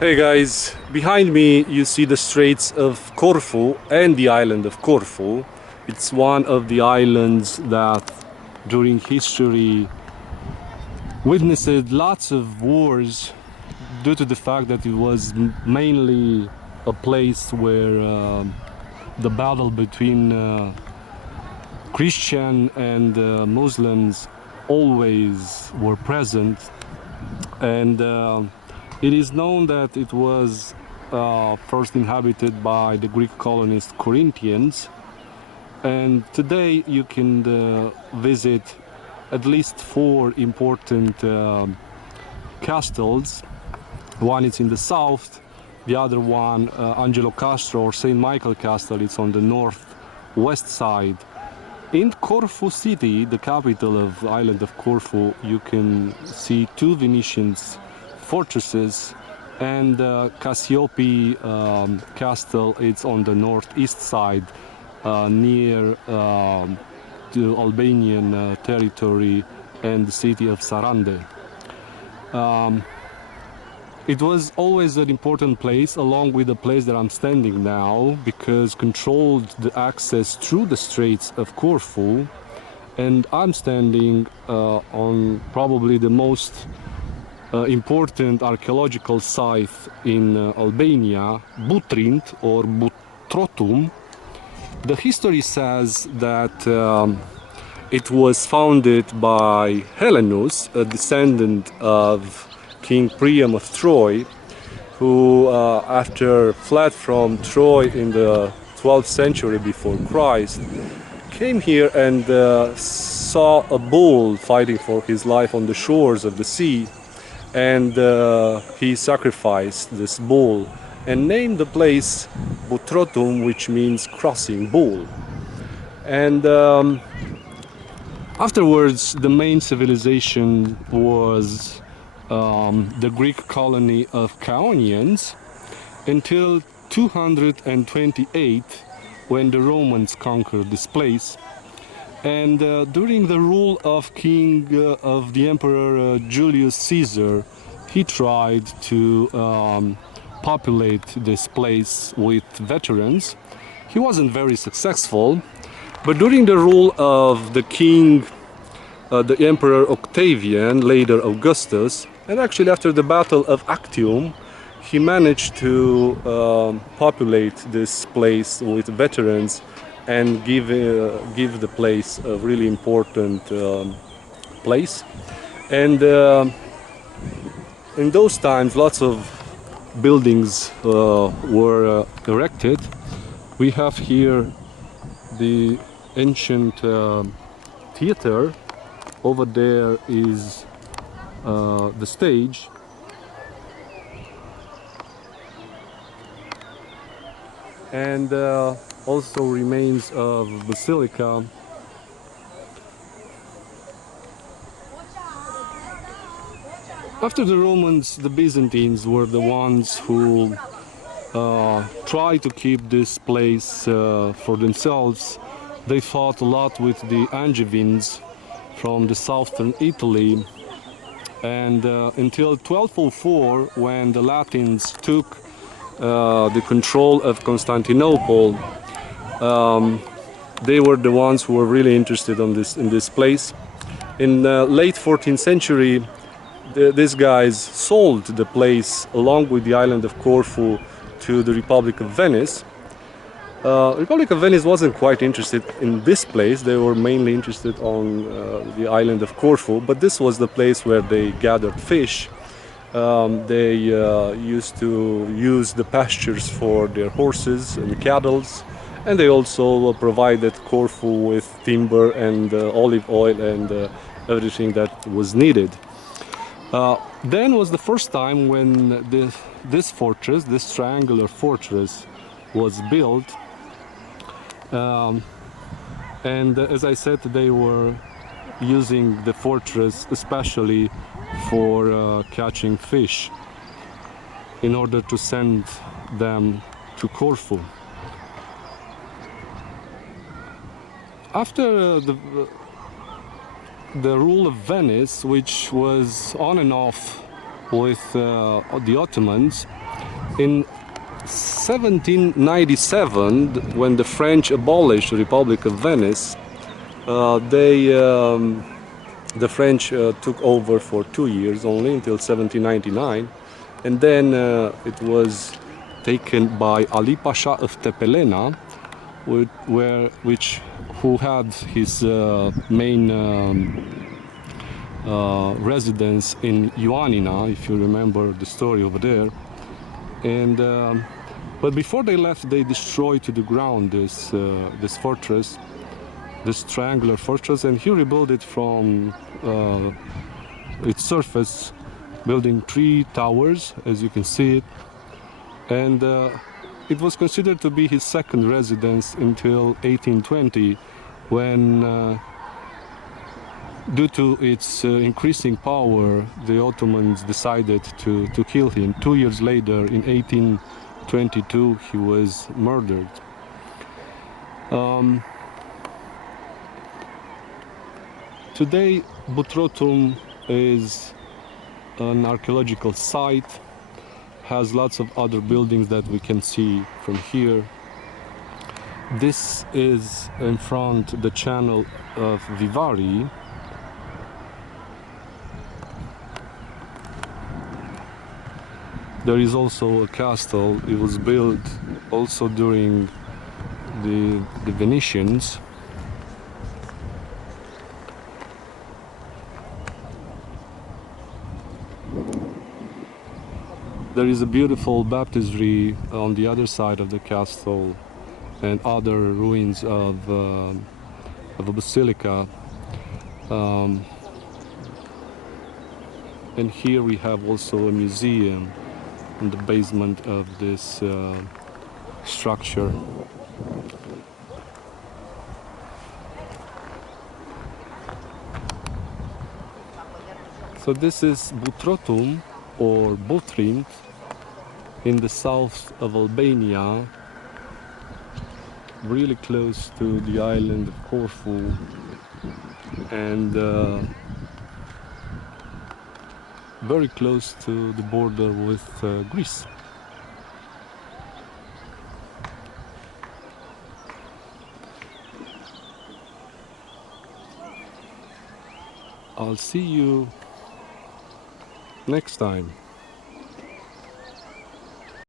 Hey guys, behind me you see the Straits of Corfu and the island of Corfu. It's one of the islands that during history witnessed lots of wars due to the fact that it was mainly a place where the battle between Christian and Muslims always were present, and it is known that it was first inhabited by the Greek colonist Corinthians, and today you can visit at least four important castles. One is in the south, the other one, Angelo Castro or St. Michael Castle, it's on the northwest side. In Corfu city, the capital of the island of Corfu, you can see two Venetian fortresses, and Cassiope Castle, it's on the northeast side, near the Albanian territory and the city of Sarande. It was always an important place, along with the place that I'm standing now, because controlled the access through the Straits of Corfu, and I'm standing on probably the most important archaeological site in Albania, Butrint or Buthrotum. The history says that it was founded by Helenus, a descendant of King Priam of Troy, who after fled from Troy in the 12th century before Christ, came here and saw a bull fighting for his life on the shores of the sea, and he sacrificed this bull and named the place Buthrotum, which means crossing bull. And afterwards the main civilization was the Greek colony of Chaonians until 228, when the Romans conquered this place. And during the rule of the Emperor Julius Caesar, he tried to populate this place with veterans. He wasn't very successful, but during the rule of the the Emperor Octavian, later Augustus, and actually after the Battle of Actium, he managed to populate this place with veterans and give the place a really important place. And in those times, lots of buildings were erected. We have here the ancient theater. Over there is the stage, and also remains of basilica. After the Romans, the Byzantines were the ones who tried to keep this place for themselves. They fought a lot with the Angevins from the southern Italy, and until 1204, when the Latins took the control of Constantinople, they were the ones who were really interested in this place. In the late 14th century, these guys sold the place along with the island of Corfu to the Republic of Venice. Republic of Venice wasn't quite interested in this place. They were mainly interested on the island of Corfu, but this was the place where they gathered fish. They used to use the pastures for their horses and cattle, and they also provided Corfu with timber and olive oil and everything that was needed. Then was the first time when this fortress, this triangular fortress, was built. And as I said, they were using the fortress especially for catching fish in order to send them to Corfu. After the rule of Venice, which was on and off with the Ottomans. In 1797, when the French abolished the Republic of Venice, the French took over for 2 years only, until 1799, and then it was taken by Ali Pasha of Tepelena, who had his main residence in Ioannina, if you remember the story over there. And but before they left, they destroyed to the ground this fortress, this triangular fortress, and he rebuilt it from its surface, building 3 towers, as you can see it. And it was considered to be his second residence until 1820, when due to its increasing power, the Ottomans decided to kill him. 2 years later, in 1822, he was murdered. Today, Buthrotum is an archaeological site, has lots of other buildings that we can see from here. This is in front the channel of Vivari. There is also a castle. It was built also during the Venetians. There is a beautiful baptistry on the other side of the castle, and other ruins of a basilica. And here we have also a museum in the basement of this structure. So this is Buthrotum, or Butrint, in the south of Albania, really close to the island of Corfu, and very close to the border with Greece. I'll see you next time.